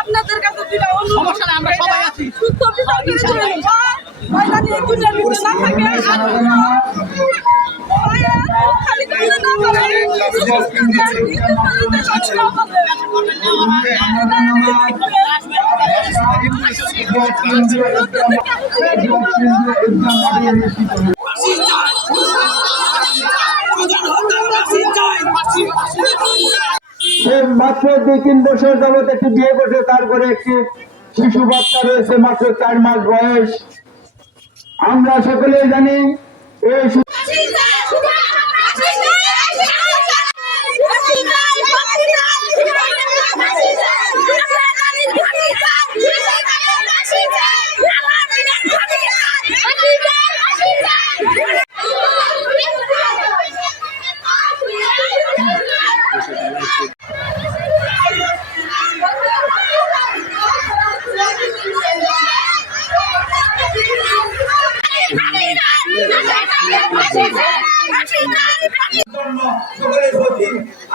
আপনাদের কাছে দুইটা সমস্যা আমরা সবাই আছি সুস্থ বিচার করে ময়দানে দুনিয়ার ভিতরে না থাকে খালি করে না মাত্র 2-3 বছর যাবৎ একটি বিয়ে করছে, তারপরে একটি শিশু বাচ্চা রয়েছে মাত্র 4 মাস বয়স। আমরা সকলেই জানি এই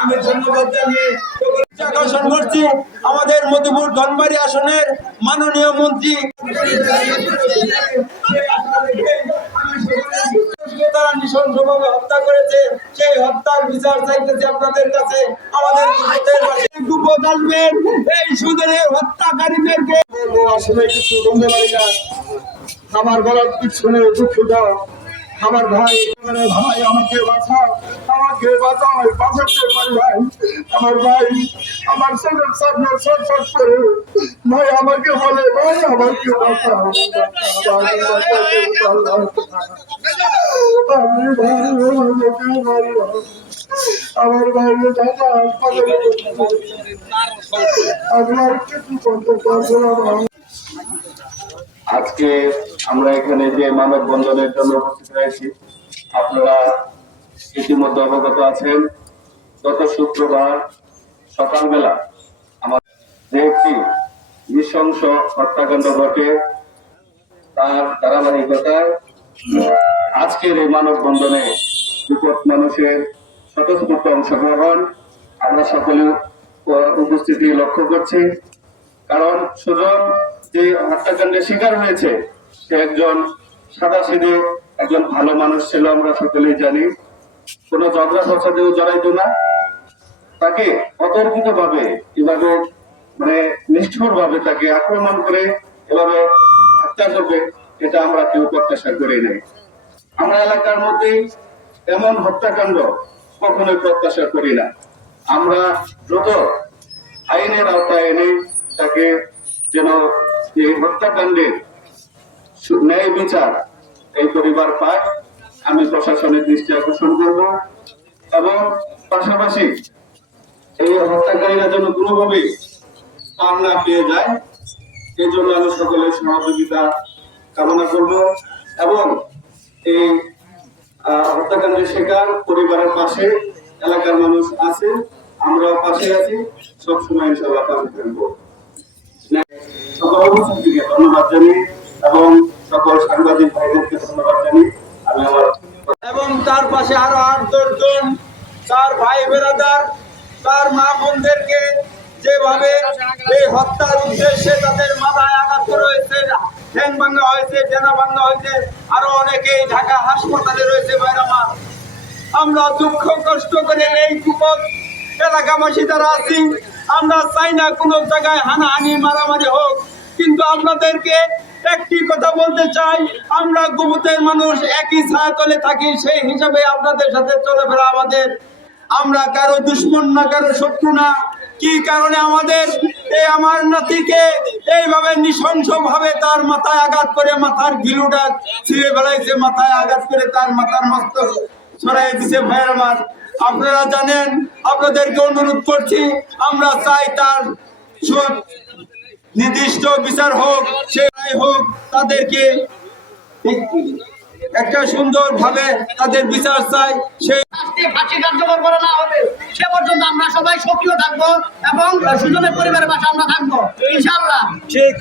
আমি ধন্যবাদ জানিয়ে আকর্ষণ করছি আমাদের মধুপুর ধনবাড়ি আসনের মাননীয় মন্ত্রী তারা নৃশংসভাবে হত্যা করেছে, সেই হত্যার বিচার চাইতেছি আপনাদের কাছে। আমাদের আসবেন এই সুদের হত্যাকারীদেরকে আসলে কিছু বলতে পারি না, আমার বলার কিছু নেই, দুঃখিত। আমার ভাই ভাই আমাকে বাঁচাও, আমাকে বাঁচাও, বাঁচাতে পারি ভাই। আমার ভাই আমার চোখের সামনে ছটফট করে ভাই আমাকে বলে ভাই আমাকে বাঁচাও, আমি ভাই আমাকে মারি আমার ভাই দাদা আপনার কিছু করতে পারবো না। আজকে আমরা এখানে যে মানববন্ধনের জন্য উপস্থিত হয়েছি, আপনারা ইতিমধ্যে অবগত আছেন, গত শুক্রবার সকালবেলা আমাদের যে একটি নৃশংস হত্যাকাণ্ড ঘটে, তার ধারাবাহিকতায় আজকের এই মানববন্ধনে বিপদ মানুষের স্বতঃস্ফূর্ত অংশগ্রহণ আমরা সকলে উপস্থিতি লক্ষ্য করছি। কারণ সুজন যে হত্যাকাণ্ডের শিকার হয়েছে সে একজন সাদাসিধে একজন ভালো মানুষ ছিল, আমরা সকলেই জানি। কোন ঝগড়া ফসাদেও জড়াইতো না, তাকে অতর্কিত ভাবে এভাবে নিষ্ঠুর ভাবে তাকে আক্রমণ করে এভাবে হত্যা করবে, এটা আমরা কেউ প্রত্যাশা করি নাই। আমরা এলাকার মধ্যে এমন হত্যাকাণ্ড কখনোই প্রত্যাশা করি না। আমরা দ্রুত আইনের আওতায় এনে তাকে যেন এই হত্যাকাণ্ডের ন্যায় বিচার এই পরিবার পায়, আমি প্রশাসনের দৃষ্টি আকর্ষণ করব। এবং পাশাপাশি এই হত্যাকারীরা যেন কোনোভাবে পার না পেয়ে যায়, এই জন্য আমি সকলের সহযোগিতা কামনা করব। এবং এই হত্যাকাণ্ডের শিকার পরিবারের পাশে এলাকার মানুষ আছে, আমরাও পাশে আছি, সবসময় ইনশাআল্লাহ পাশে থাকবো। সকল উপস্থিতিকে ধন্যবাদ জানিয়ে এবং সকল সাংবাদিক ভাইদেরকে ধন্যবাদ জানিয়ে আমি আমার এবং তার পাশে আরো 8-10 জন তার ভাই বেরাদার, তার মা বোনদেরকে যেভাবে এই হত্যার উদ্দেশ্যে তাদের মাথায় আঘাত রয়েছে, ঠ্যাং ভাঙা হয়েছে, ডেনা ভাঙা হয়েছে, আরো অনেকেই ঢাকা হাসপাতালে রয়েছে। ভাইরামা, আমরা দুঃখ কষ্ট করে এই কুপদ এলাকাবাসী যারা আছি, আমরা চাই না কোনো জায়গায় হানাহানি মারামারি হোক, কিন্তু আপনাদেরকে একটি কথা বলতে চাই, আমরা গুমুতের মানুষ একই ছায়াতলে থাকি, সেই হিসাবে আপনাদের সাথে চলাফেরা আমাদের। আমরা কারো দুশ্মন না, কারো শত্রু না। কি কারণে আমাদের এই আমার নাতিকে এইভাবে নৃশংস ভাবে তার মাথায় আঘাত করে মাথার গিলুটা ছিঁড়ে ফেলাইছে, মাথায় আঘাত করে তার মাথার মস্তক ছড়াই দিছে। ভাইয়ের আমার, আপনারা জানেন, আপনাদেরকে অনুরোধ করছি, আমরা চাই তার নির্দিষ্ট বিচার হোক, সেটাই হোক, তাদেরকে একটা সুন্দর ভাবে তাদের বিচার চাই। সেই ফাঁসি কার্যকর করা না হবে সে পর্যন্ত আমরা সবাই সক্রিয় থাকবো এবং সুজনের পরিবারের পাশে আমরা থাকবো ইনশাআল্লাহ। ঠিক